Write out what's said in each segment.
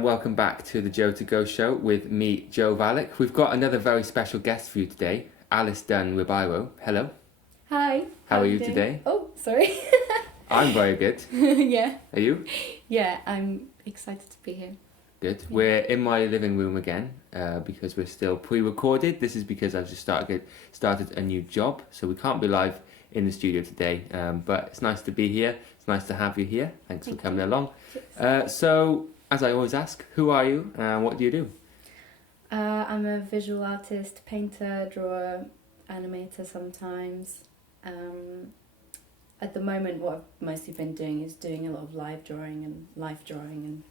and welcome back to the Joe to Go show with me, Joe Valek. We've got another very special guest for you today, Alice Dunn Ribeiro. Hello. Hi. How are you today? Oh, sorry. I'm very good. Yeah. Are you? Yeah, I'm excited to be here. Good. Yeah. We're in my living room again because we're still pre-recorded. This is because I've just started a new job, so we can't be live in the studio today. But it's nice to be here. It's nice to have you here. Thanks for coming along. So, as I always ask, who are you and what do you do? I'm a visual artist, painter, drawer, animator sometimes. At the moment, what I've mostly been doing is doing a lot of live drawing and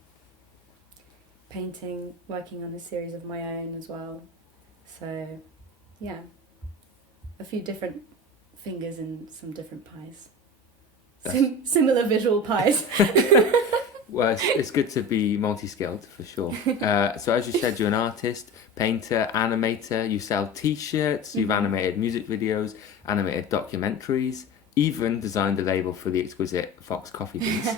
painting, working on a series of my own as well. So, yeah, a few different fingers in some different pies. Similar visual pies. Well, it's good to be multi-skilled, for sure. So as you said, you're an artist, painter, animator, you sell T-shirts, you've animated music videos, animated documentaries, even designed a label for the exquisite Fox coffee beans.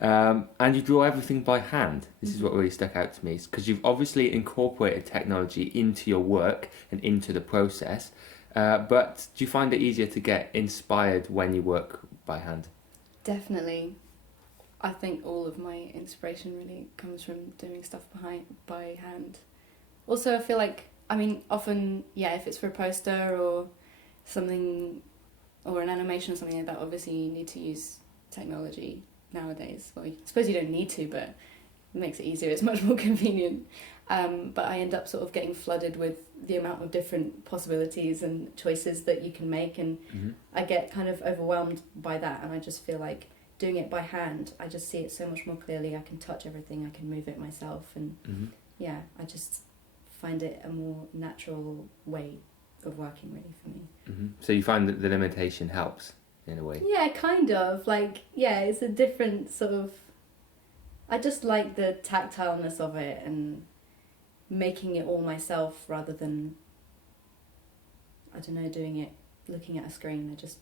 And you draw everything by hand. This is what really stuck out to me, because you've obviously incorporated technology into your work and into the process. But do you find it easier to get inspired when you work by hand? Definitely. I think all of my inspiration really comes from doing stuff by hand. Also, I feel like, often, if it's for a poster or something, or an animation or something like that, obviously you need to use technology nowadays. Well, I suppose you don't need to, but it makes it easier. It's much more convenient. But I end up sort of getting flooded with the amount of different possibilities and choices that you can make, and I get kind of overwhelmed by that, and I just feel like doing it by hand, I just see it so much more clearly. I can touch everything, I can move it myself, and I just find it a more natural way of working, really, for me. So you find that the limitation helps in a way? Yeah, kind of. It's a different sort of... I just like the tactileness of it and making it all myself rather than, I don't know, doing it, looking at a screen. It's just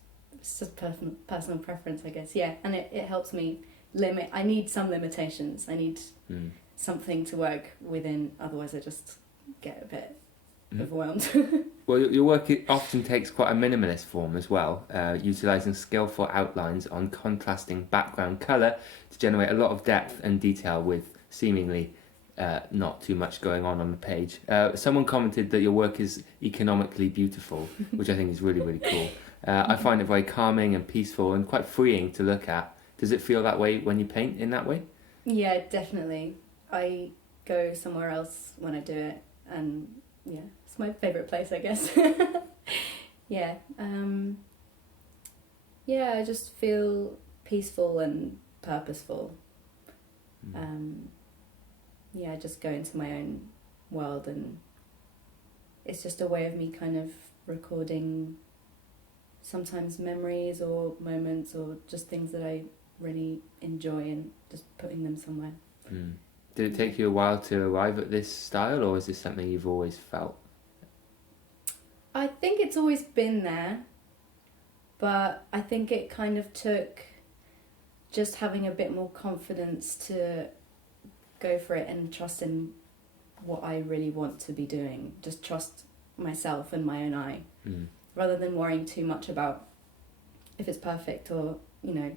personal preference, I guess. Yeah, and it helps me limit. I need some limitations. I need something to work within. Otherwise, I just get a bit overwhelmed. Well, your work often takes quite a minimalist form as well, utilising skillful outlines on contrasting background colour to generate a lot of depth and detail with seemingly not too much going on the page. Someone commented that your work is economically beautiful, which I think is really, really cool. I find it very calming and peaceful and quite freeing to look at. Does it feel that way when you paint in that way? Yeah, definitely. I go somewhere else when I do it, and yeah, it's my favourite place, I guess. Yeah. I just feel peaceful and purposeful. I just go into my own world, and it's just a way of me kind of recording sometimes memories or moments or just things that I really enjoy and just putting them somewhere. Did it take you a while to arrive at this style, or is this something you've always felt? I think it's always been there, but I think it kind of took just having a bit more confidence to go for it and trust in what I really want to be doing. Just trust myself and my own eye, rather than worrying too much about if it's perfect or,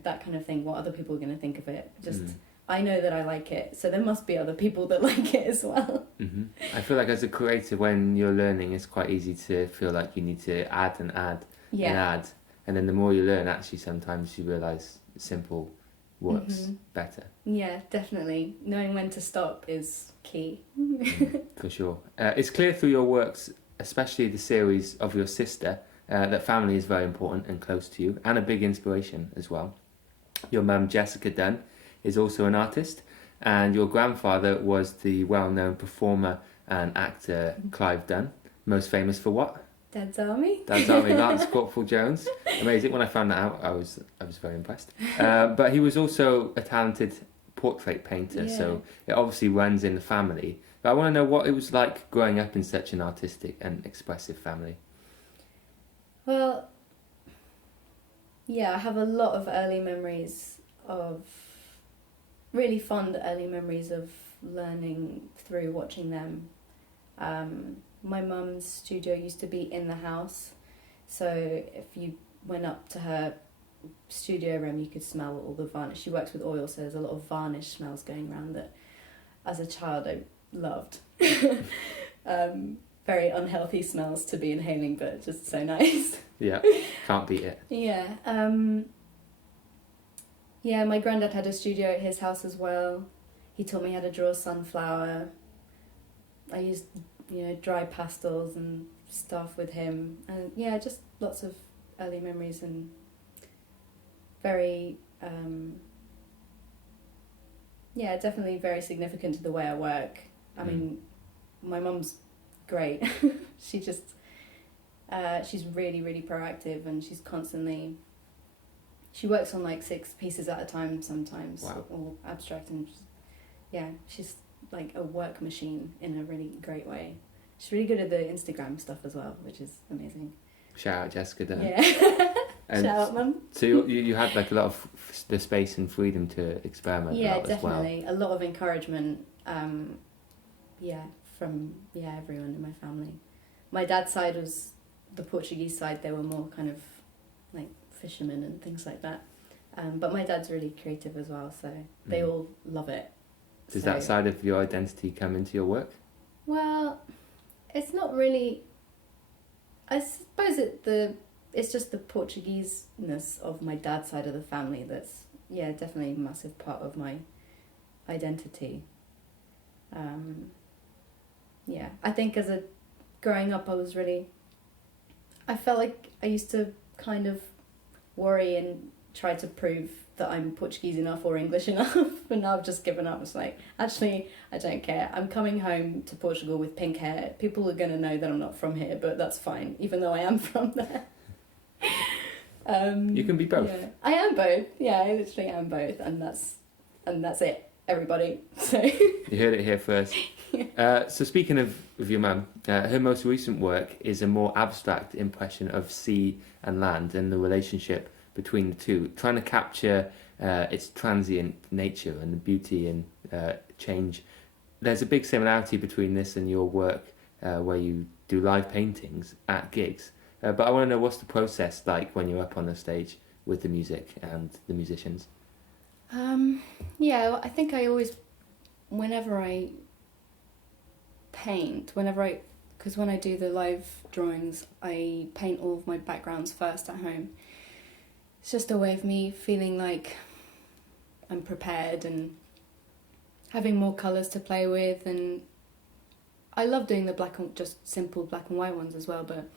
that kind of thing, what other people are going to think of it. Just, I know that I like it, so there must be other people that like it as well. I feel like as a creator, when you're learning, it's quite easy to feel like you need to add and add and add. And then the more you learn, actually, sometimes you realise simple works better. Yeah, definitely. Knowing when to stop is key. For sure. It's clear through your works, especially the series of your sister, that family is very important and close to you, and a big inspiration as well. Your mum, Jessica Dunn, is also an artist, and your grandfather was the well-known performer and actor Clive Dunn, most famous for what? Dad's Army. Dad's Army, Lance Corporal Jones. Amazing. When I found that out, I was very impressed. But he was also a talented portrait painter, so it obviously runs in the family. But I want to know what it was like growing up in such an artistic and expressive family. Well, I have a lot of really fond early memories of learning through watching them. My mum's studio used to be in the house, so if you went up to her studio room, you could smell all the varnish. She works with oil, so there's a lot of varnish smells going around that as a child I loved. Very unhealthy smells to be inhaling, but just so nice. Yeah, can't beat it. Yeah. Yeah, my granddad had a studio at his house as well. He taught me how to draw a sunflower. I used, dry pastels and stuff with him. And yeah, just lots of early memories and very, definitely very significant to the way I work. I mean, my mum's great. She just, she's really, really proactive, and she's constantly, she works on like 6 pieces at a time sometimes. Wow. All abstract, and she's like a work machine in a really great way. She's really good at the Instagram stuff as well, which is amazing. Shout out Jessica Dunn. Yeah. And shout out, Mum. So you had like a lot of the space and freedom to experiment. Yeah, a lot definitely. as well. A lot of encouragement. From everyone in my family. My dad's side was the Portuguese side. They were more kind of like fishermen and things like that. But my dad's really creative as well, so they all love it. Does that side of your identity come into your work? Well, it's not really. I suppose it's just the Portuguese-ness of my dad's side of the family that's definitely a massive part of my identity. I think growing up, I felt like I used to kind of worry and try to prove that I'm Portuguese enough or English enough, but now I've just given up. It's like, actually, I don't care. I'm coming home to Portugal with pink hair. People are going to know that I'm not from here, but that's fine, even though I am from there. You can be both. Yeah. I am both. Yeah, I literally am both, and that's it, everybody. So You heard it here first. So speaking of your mum, her most recent work is a more abstract impression of sea and land and the relationship between the two, trying to capture its transient nature and the beauty and change. There's a big similarity between this and your work where you do live paintings at gigs. But I want to know, what's the process like when you're up on the stage with the music and the musicians? I think I always, whenever I paint, because when I do the live drawings, I paint all of my backgrounds first at home. It's just a way of me feeling like I'm prepared and having more colours to play with, and I love doing the just simple black and white ones as well, but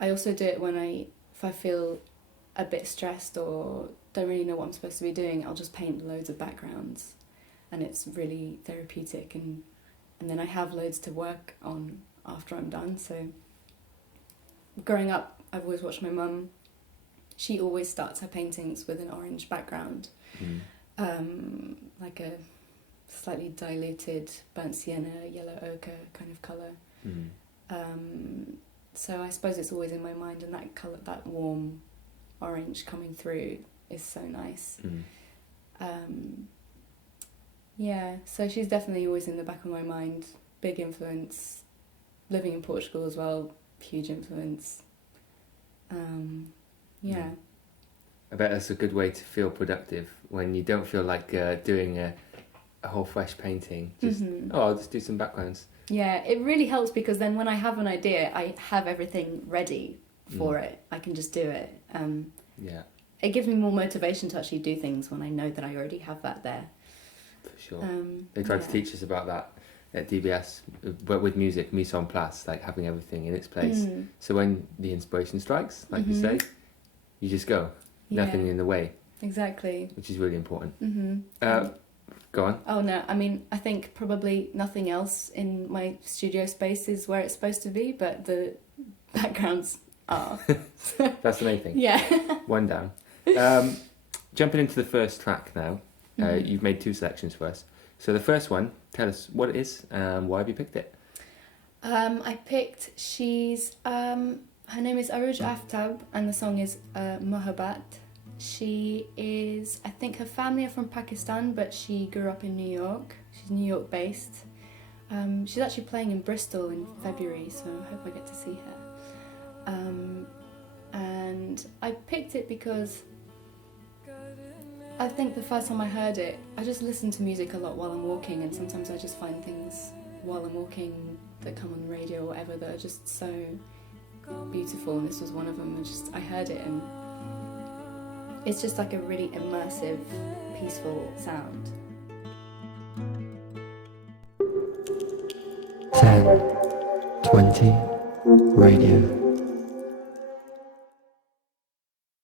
I also do it if I feel a bit stressed or don't really know what I'm supposed to be doing. I'll just paint loads of backgrounds, and it's really therapeutic, and then I have loads to work on after I'm done. So growing up, I've always watched my mum. She always starts her paintings with an orange background, like a slightly diluted burnt sienna, yellow ochre kind of colour. So I suppose it's always in my mind, and that colour, that warm orange coming through is so nice. So she's definitely always in the back of my mind. Big influence. Living in Portugal as well, huge influence. I bet that's a good way to feel productive when you don't feel like doing a whole fresh painting. I'll just do some backgrounds. Yeah, it really helps, because then when I have an idea, I have everything ready for it. I can just do it. It gives me more motivation to actually do things when I know that I already have that there. For sure. They tried to teach us about that at DBS, but with music, mise en place, like having everything in its place. So when the inspiration strikes, like you say, you just go. Nothing in the way. Exactly. Which is really important. Go on. Oh no, I mean, I think probably nothing else in my studio space is where it's supposed to be, but the backgrounds are. That's the main thing. Yeah. One down. Jumping into the first track now, you've made 2 selections for us. So the first one, tell us what it is and why have you picked it? I picked, her name is Arooj Aftab, and the song is Mohabbat. She is, I think her family are from Pakistan, but she grew up in New York. She's New York based. She's actually playing in Bristol in February, so I hope I get to see her. And I picked it because I think the first time I heard it, I just listen to music a lot while I'm walking, and sometimes I just find things while I'm walking that come on the radio or whatever that are just so beautiful, and this was one of them. And I heard it, and it's just like a really immersive, peaceful sound. 10, 20, radio.